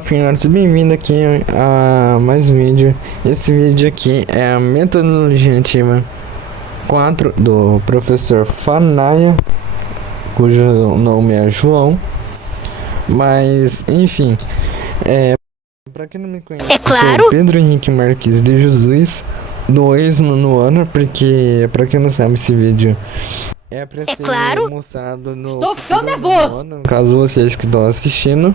Fala, filhotes, bem-vindo aqui a mais um vídeo. Esse vídeo aqui é a metodologia ativa 4 do professor Fanaya, cujo nome é João. Mas, enfim, pra quem não me conhece, eu sou Pedro Henrique Marques de Jesus, do ex-nono ano, porque, pra quem não sabe, esse vídeo é pra ser mostrado no... Estou ficando nervoso! No caso vocês que estão assistindo.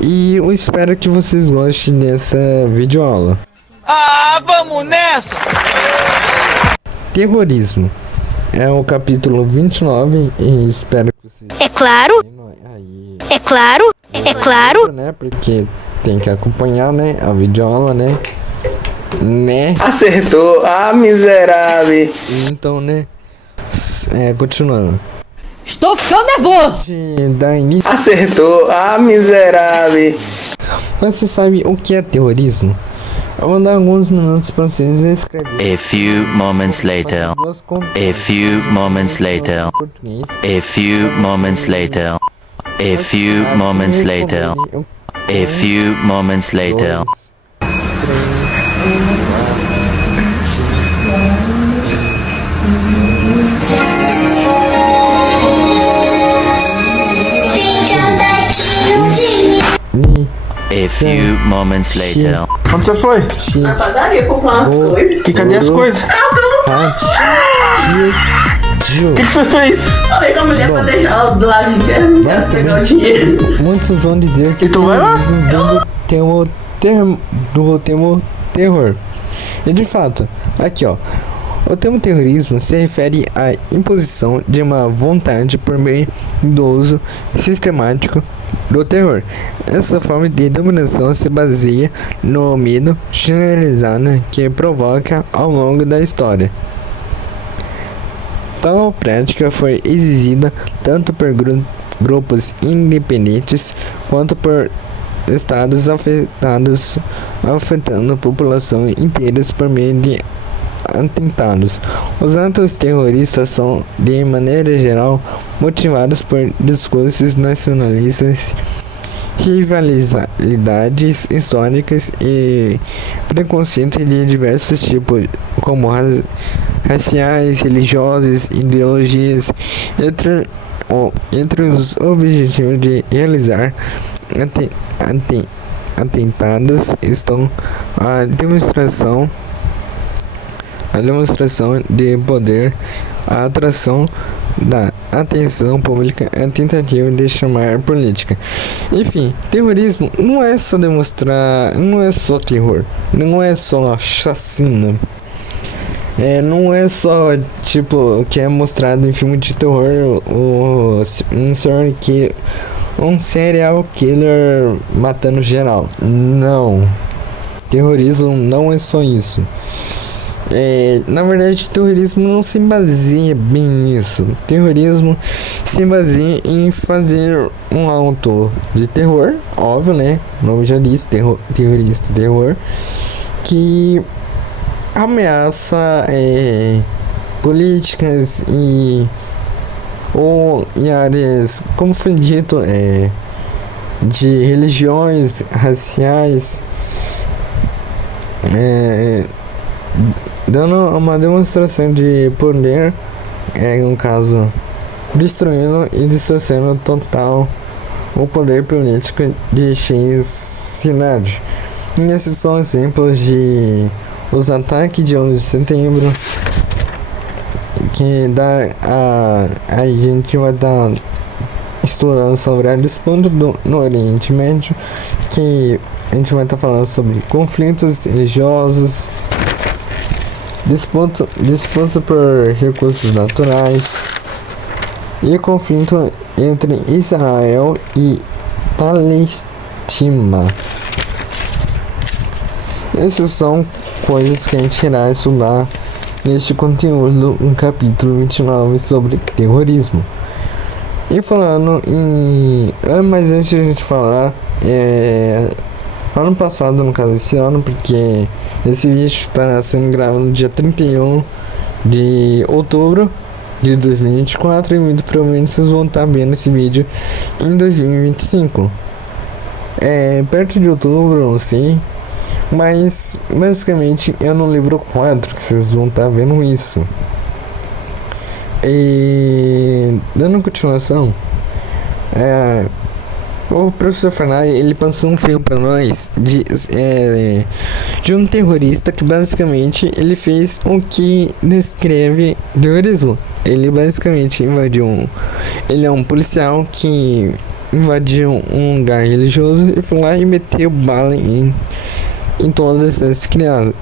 E eu espero que vocês gostem dessa videoaula. Ah, vamos nessa! Terrorismo. É o capítulo 29 e espero que vocês... É claro! Né? Porque tem que acompanhar, né? A videoaula, né? Acertou, miserável. Então, né? Continuando. Estou ficando nervoso! Acertou, miserável. Você sabe o que é terrorismo? Eu vou dar alguns minutos para vocês escreverem. A few moments later. A few moments later. A few moments later. A few moments later. A few moments later. A few moments later. Onde você foi? Na padaria comprar umas coisas. E cadê as coisas? O que você fez? Falei com a mulher pra deixar ela do lado de dentro, pra pegar o dinheiro. Muitos vão dizer que e tu vai lá? Do termo terror. E de fato, aqui ó, o termo terrorismo se refere à imposição de uma vontade por meio do uso sistemático do terror. Essa forma de dominação se baseia no medo generalizado que provoca ao longo da história. Tal prática foi exigida tanto por grupos independentes quanto por estados afetando populações inteiras por meio de atentados. Os atos terroristas são, de maneira geral, motivados por discursos nacionalistas, rivalidades históricas e preconceitos de diversos tipos, como raciais, religiosos, ideologias, entre os objetivos de realizar atentados estão a demonstração de poder, a atração da atenção pública, a tentativa de chamar política. Enfim, terrorismo não é só demonstrar, não é só terror, não é só chacina. Não é só tipo o que é mostrado em filme de terror, um serial killer matando geral. Não, terrorismo não é só isso. Na verdade, terrorismo não se baseia bem nisso. Terrorismo se baseia em fazer um auto de terror, óbvio, né? O nome já diz, terrorista, terror, que ameaça políticas ou em áreas, como foi dito, de religiões, raciais, dando uma demonstração de poder, no caso, destruindo e distorcendo total o poder político de X cidade. E esses são exemplos de os ataques de 11 de setembro, que a gente vai estar estudando sobre a disputa no Oriente Médio, que a gente vai estar falando sobre conflitos religiosos, disputa por recursos naturais e conflito entre Israel e Palestina. Essas são coisas que a gente irá estudar neste conteúdo, um capítulo 29 sobre terrorismo. E falando em... mas antes de a gente falar, ano passado, no caso esse ano, porque esse vídeo está sendo gravado no dia 31 de outubro de 2024 e muito provavelmente vocês vão estar vendo esse vídeo em 2025. perto de outubro, não sei. Mas basicamente é no livro 4 que vocês vão estar vendo isso. E dando continuação, o professor Fanai, ele passou um filme para nós de um terrorista que basicamente ele fez o que descreve terrorismo. Ele basicamente invadiu ele é um policial que invadiu um lugar religioso e foi lá e meteu bala em todas as crianças,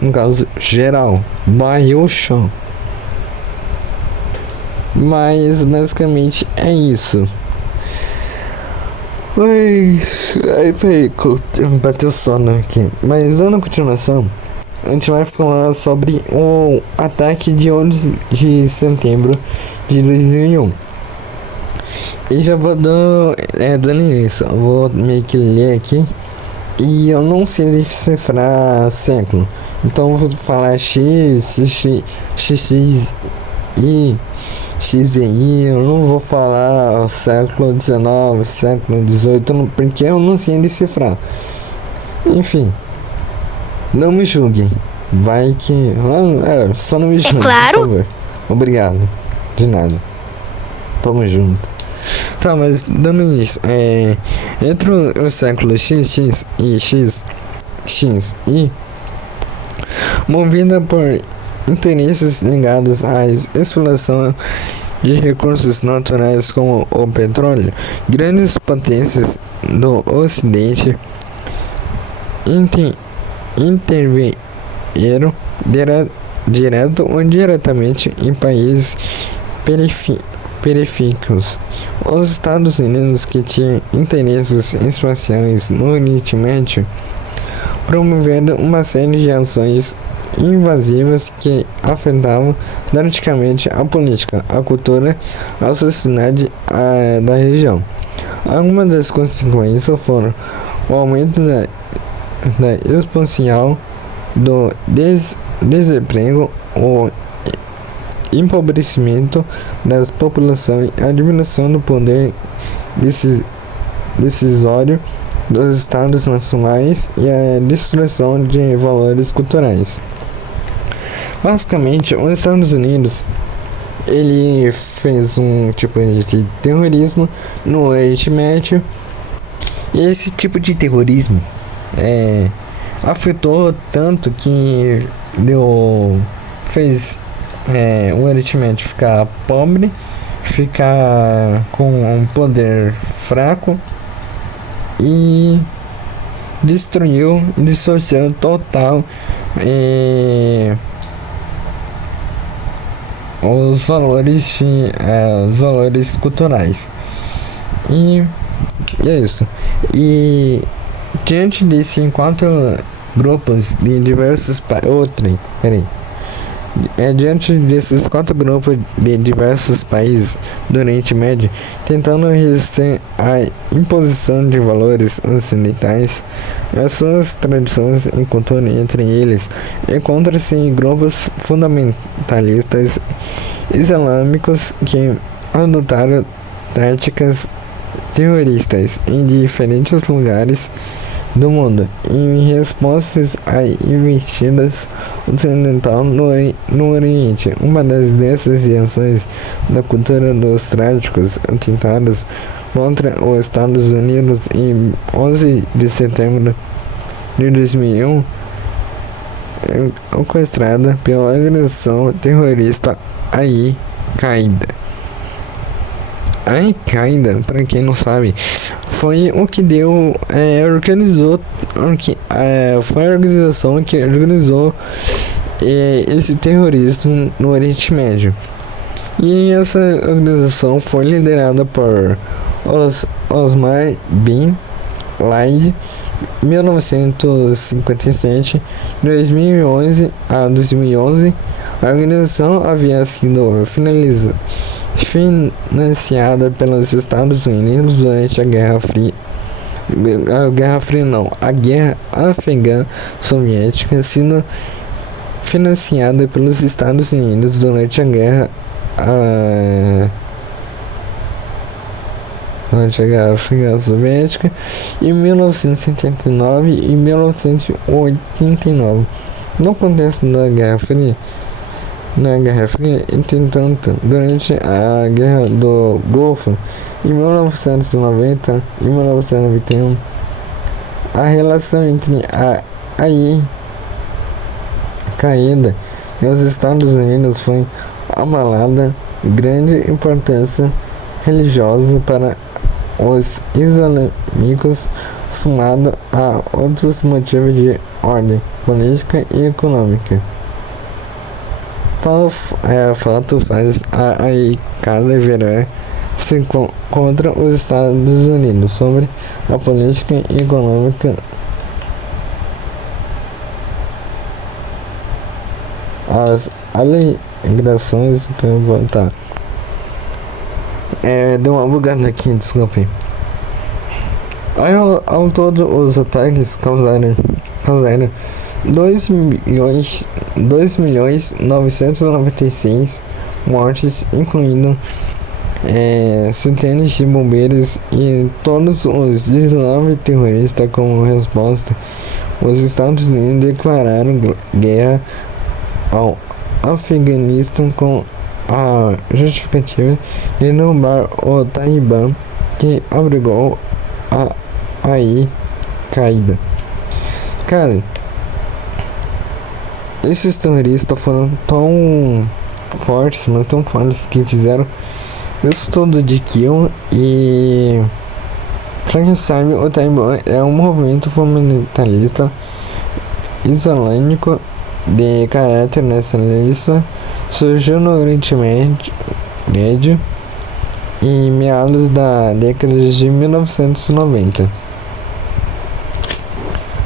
no caso geral, barreu o chão. Mas basicamente é isso. Mas aí bateu sono aqui. Mas dando continuação, a gente vai falar sobre o ataque de 11 de setembro de 2001. E já vou dando isso. Eu vou meio que ler aqui. E eu não sei decifrar século. Então eu vou falar X, I, XVI, eu não vou falar século XIX, século XVIII, porque eu não sei decifrar. Enfim, não me julguem. Vai que... só não me julguem, claro. por favor. Obrigado. De nada. Tamo junto. Tá, mas dando isso, entre os séculos XX e XI, movida por interesses ligados à exploração de recursos naturais como o petróleo, grandes potências do Ocidente intervieram direto ou indiretamente em países periféricos. Os Estados Unidos, que tinham interesses espaciais no Oriente Médio, promoveram uma série de ações invasivas que afetavam drasticamente a política, a cultura, a sociedade da região. Algumas das consequências foram o aumento da exponencial do desemprego, o empobrecimento das populações, a diminuição do poder decisório dos estados nacionais e a destruição de valores culturais. Basicamente, os Estados Unidos, ele fez um tipo de terrorismo no Oriente Médio, e esse tipo de terrorismo afetou tanto que fez o Oriente Médio ficar pobre, ficar com um poder fraco e destruiu e distorceu total os valores culturais. E é isso. E diante desse, enquanto grupos de diversos diante desses 4 grupos de diversos países do Oriente Médio tentando resistir à imposição de valores ocidentais, as suas tradições e cultura, entre eles encontram-se grupos fundamentalistas islâmicos que adotaram táticas terroristas em diferentes lugares do mundo em respostas a investidas ocidental no Oriente. Uma dessas ações da cultura dos trágicos atentados contra os Estados Unidos em 11 de setembro de 2001, orquestrada pela organização terrorista Al-Qaeda. A Al-Qaeda, para quem não sabe, foi o que foi a organização que organizou esse terrorismo no Oriente Médio. E essa organização foi liderada por Osama Bin Laden, 1957, 2011 a 2011. A organização havia sido financiada pelos Estados Unidos durante a Guerra Afegã Soviética, sendo financiada pelos Estados Unidos durante a Guerra durante a Guerra Fria Soviética, em 1979 e 1989. No contexto da Guerra Fria, entretanto, durante a Guerra do Golfo, em 1990 e 1991, a relação entre a Al-Qaeda e os Estados Unidos foi abalada. Grande importância religiosa para os islâmicos, somado a outros motivos de ordem política e econômica. Tal fato faz a Al-Qaeda virar-se contra os Estados Unidos sobre a política econômica. As alegações que eu vou botar. Deu uma bugada aqui, desculpe. Ao todo, os ataques causaram 2.996.000 mortes, incluindo centenas de bombeiros e todos os 19 terroristas. Como resposta, os Estados Unidos declararam guerra ao Afeganistão com a justificativa de derrubar o Talibã, que abrigou a Al-Qaeda. Cara, esses terroristas foram tão fortes, mas tão fortes, que fizeram isso tudo de kill. E pra quem sabe, o Talibã é um movimento fundamentalista islâmico de caráter nacionalista. Surgiu no Oriente Médio em meados da década de 1990.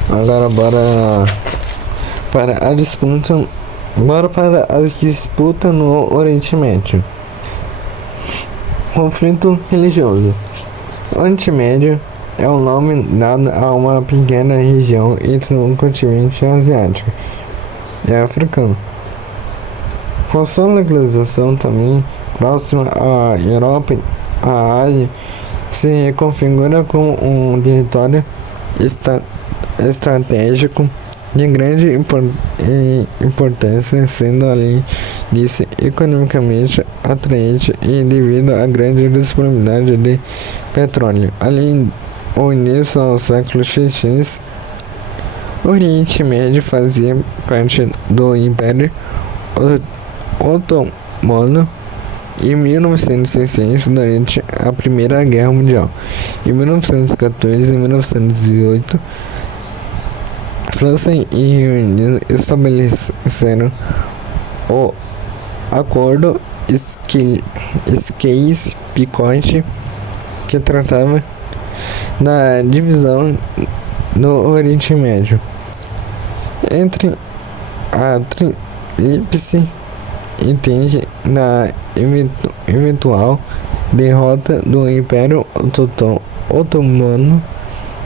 Agora para as disputas no Oriente Médio. Conflito religioso. O Oriente Médio é o nome dado a uma pequena região entre o continente asiático e africano. Com sua localização também próxima à Europa, a Ásia se configura como um território estratégico de grande importância, sendo, além disso, economicamente atraente e devido à grande disponibilidade de petróleo. Além do início ao século XVI, o Oriente Médio fazia parte do Império Otomano. Em 1906, durante a Primeira Guerra Mundial, em 1914 e 1918, França e Reino Unido estabeleceram o Acordo Sykes-Picot, que tratava da divisão no Oriente Médio entre a Tríplice Entente na eventual derrota do Império Otomano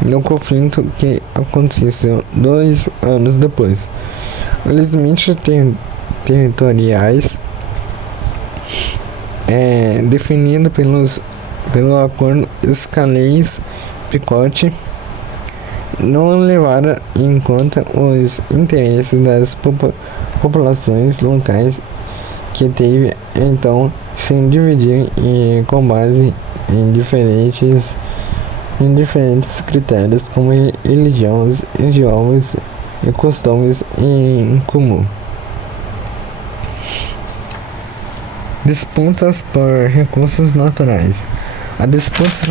no conflito que aconteceu 2 anos depois. Os limites territoriais definidos pelo Acordo Sykes-Picot não levaram em conta os interesses das populações locais, que teve então se dividir com base em diferentes critérios, como religiões, idiomas e costumes em comum. Disputas por recursos naturais. A disputas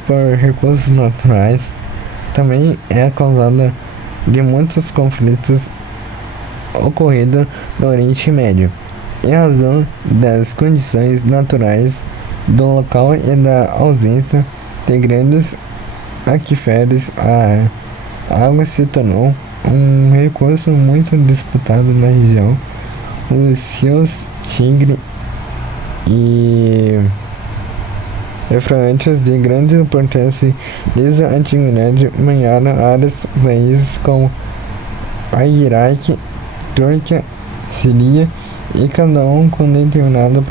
por recursos naturais também é causada de muitos conflitos ocorridos no Oriente Médio, em razão das condições naturais do local e da ausência de grandes aquíferos. A água se tornou um recurso muito disputado na região. Os rios Tigre e Eufrates, de grande importância desde a antiguidade, banharam áreas países como a Iraque, Turquia, Síria e cada um com determinada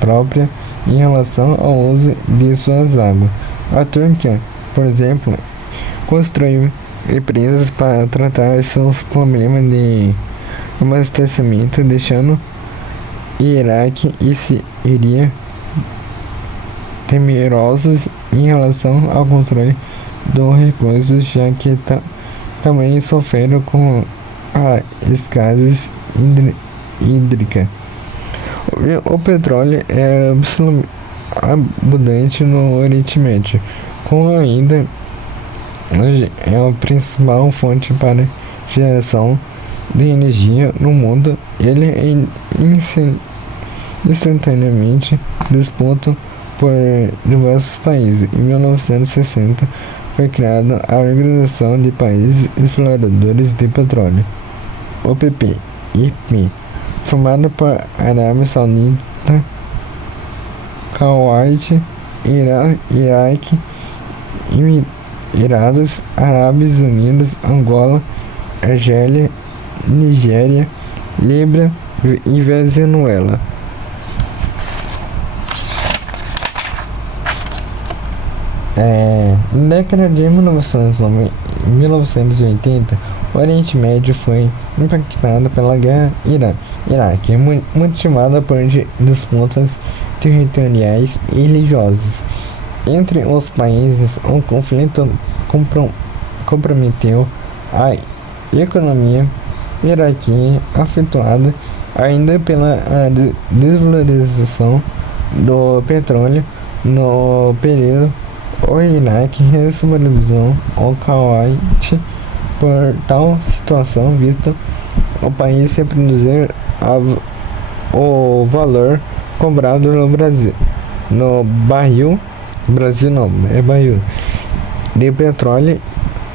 própria em relação ao uso de suas águas. A Turquia, por exemplo, construiu represas para tratar seus problemas de abastecimento, deixando Iraque e Síria temerosos em relação ao controle dos recursos, já que também sofreram com a escassez hídrica. O petróleo é abundante no Oriente Médio, como ainda hoje é a principal fonte para geração de energia no mundo. Ele é instantaneamente disputa por diversos países. Em 1960 foi criada a Organização de Países Exploradores de Petróleo, OPEP, formada por Arábia Saudita, Kuwait, Iraque, Emirados Árabes Unidos, Angola, Argélia, Nigéria, Líbia e Venezuela. Na década de 1980, o Oriente Médio foi impactado pela guerra Iraque, motivada por disputas territoriais e religiosas entre os países. O conflito comprometeu a economia iraquia, afetada ainda pela desvalorização do petróleo no período. O Iraque responsabilizou o Kuwait por tal situação, visto o país reproduzir o valor cobrado no barril de petróleo,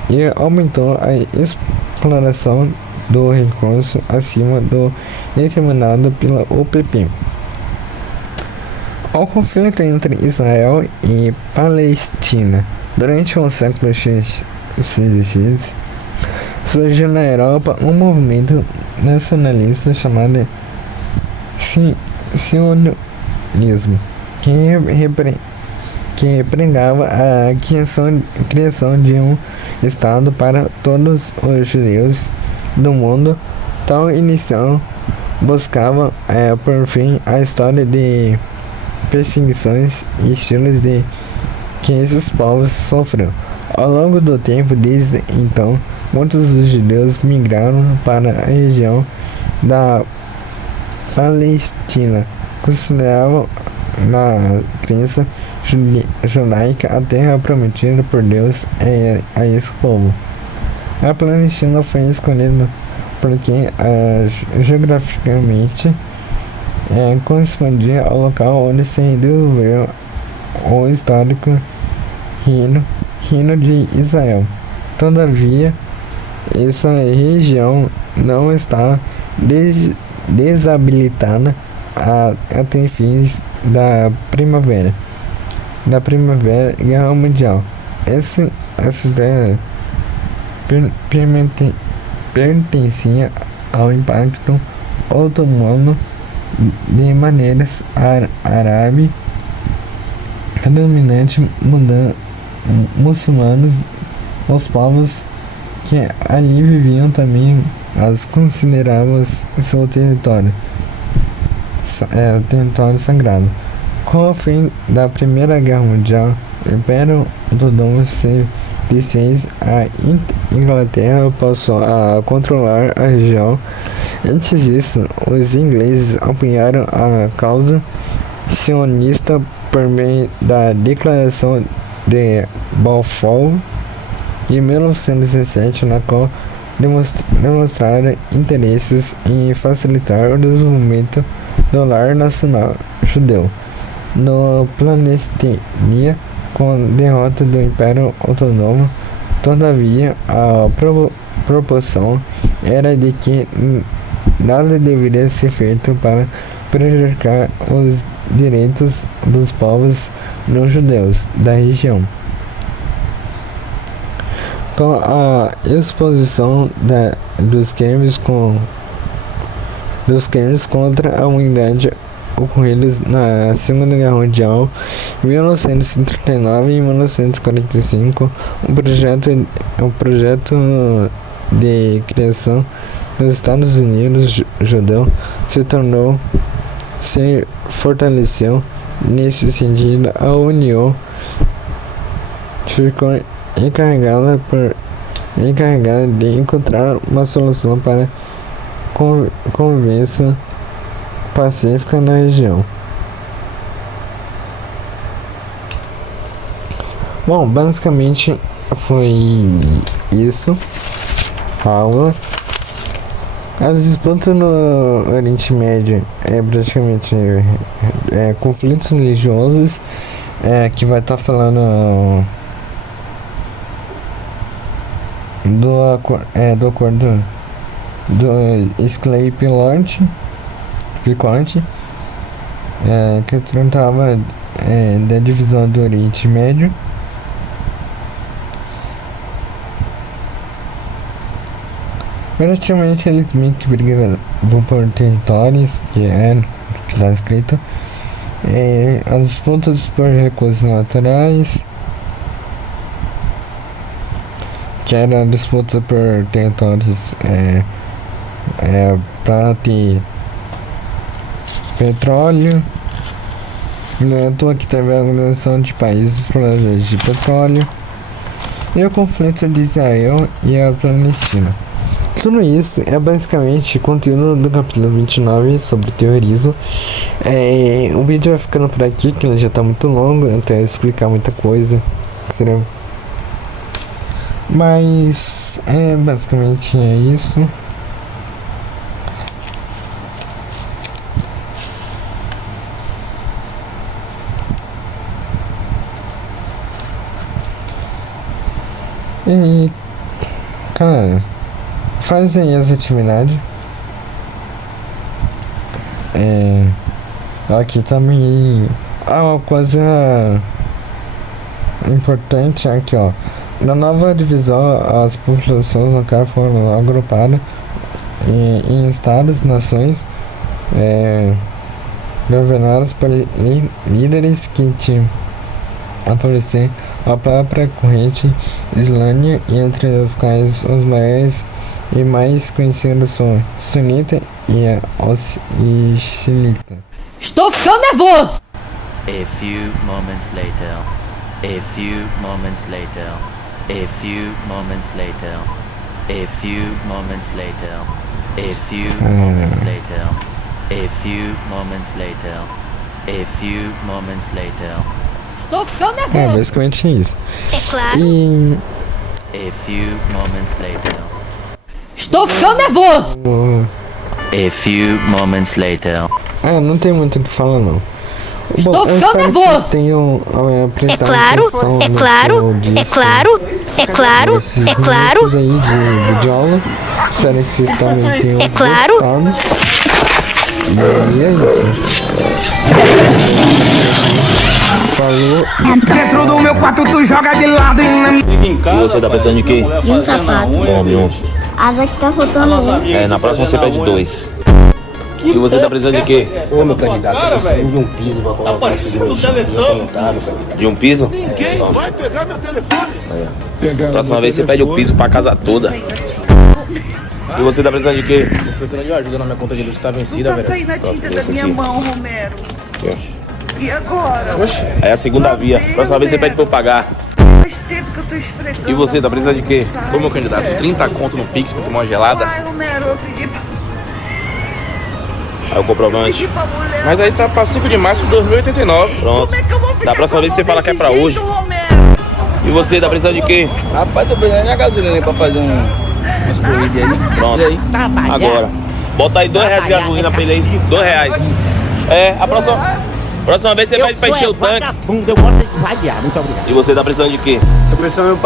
e aumentou a exploração do recurso acima do determinado pela OPEP. O conflito entre Israel e Palestina durante o século XX surgiu na Europa um movimento nacionalista chamado sionismo, que pregava a criação de um Estado para todos os judeus do mundo. Tal iniciativa buscava por fim a história de perseguições e estilos de que esses povos sofreram. Ao longo do tempo, desde então, muitos dos judeus migraram para a região da Palestina. Consideravam na crença judaica a terra prometida por Deus a esse povo. A Palestina foi escolhida porque geograficamente correspondia ao local onde se desenvolveu o histórico Reino de Israel. Todavia, essa região não está desabilitada até fins da Primeira Guerra Mundial. Essa terra pertencia ao Império Otomano de maneiras árabe, predominante muçulmanos. Os povos que ali viviam também as consideravam seu território sagrado. Com o fim da Primeira Guerra Mundial, o Império Otomano se desfez. A Inglaterra passou a controlar a região. Antes disso, os ingleses apoiaram a causa sionista por meio da Declaração de Balfour em 1917, na qual demonstraram interesses em facilitar o desenvolvimento do lar nacional judeu. No Palestina, com a derrota do Império Otomano, todavia, a proporção era de que nada deveria ser feito para prejudicar os direitos dos povos não judeus da região. Com a exposição dos crimes dos crimes contra a humanidade ocorridos na Segunda Guerra Mundial, 1939 e 1945. O projeto de criação dos Estados Unidos judeu se fortaleceu. Nesse sentido, a União ficou encarregada de encontrar uma solução para convivência pacífica na região. Bom, basicamente foi isso. Aula. As disputas no Oriente Médio praticamente conflitos religiosos, que vai estar falando do acordo do Schley-Picot, que tratava da divisão do Oriente Médio. Praticamente eles meio que brigam por territórios, que está escrito. As disputas por recursos naturais, que era a disputa por territórios para ter petróleo. Não é à toa que teve a organização de países exploradores de petróleo e o conflito de Israel e a Palestina. Tudo isso é basicamente conteúdo do capítulo 29 sobre terrorismo. O vídeo vai ficando por aqui, que ele já está muito longo, até explicar muita coisa. Mas basicamente é isso. E cara, fazem as atividades. Aqui também uma coisa importante aqui, ó. Na nova divisão, as populações locais foram agrupadas em estados, nações, governadas por líderes que tinham aparecer a própria corrente islâmica, entre os quais os maiores e mais conhecidos são sunita e xiita. Estou ficando nervoso! A few moments later. A few moments later. A few moments later. A few moments later. A few moments later. A few moments later. A few moments later. Estou ficando nervoso! Basicamente isso. É claro. E A few moments later. Estou ficando nervoso! A few moments later. não tem muito o que falar não. Estou Bom, eu ficando espero que nervoso. vocês tenham É prestado claro, atenção é no claro, que eu disse é claro, é claro, nesses é claro, minutos aí de videoaula. Espero que vocês também tenham É claro. gostado. E é isso. Falou. Dentro do meu quarto tu joga de lado e na E você tá pensando de quê? De um sapato. Tome um. A daqui tá faltando um. Na próxima você pede 2. E você tá precisando de quê? Ô, meu candidato, eu preciso de um piso pra colocar De um piso? Vai pegar meu telefone. Próxima vez você pede o piso pra casa toda. E você tá precisando de quê? Tô precisando de ajuda na minha conta de luz que tá vencida, velho. Tá saindo a tinta da minha mão, Romero. E agora? É a segunda via. Próxima vez você pede pra eu pagar. Faz tempo que eu tô esfregando. E você tá precisando de quê? Ô, meu candidato, 30 conto no Pix pra tomar uma gelada. Ai, Romero, eu pedi Aí eu compro o lanche. pra mulher. Mas aí tá pra 5 de março de 2089. Pronto. Como é que eu vou ficar Da próxima com a vez você mão fala que é desse pra jeito, hoje. Romero? E você tá precisando de quê? Rapaz, tô precisando de gasolina aí pra fazer umas corridas aí. Pronto. E aí? Agora. Bota aí R$2 de gasolina pra ele aí. R$2. Próxima vez você pede pra encher o tanque. eu gosto de vadiar. Muito obrigado. E você tá precisando de quê? Tô precisando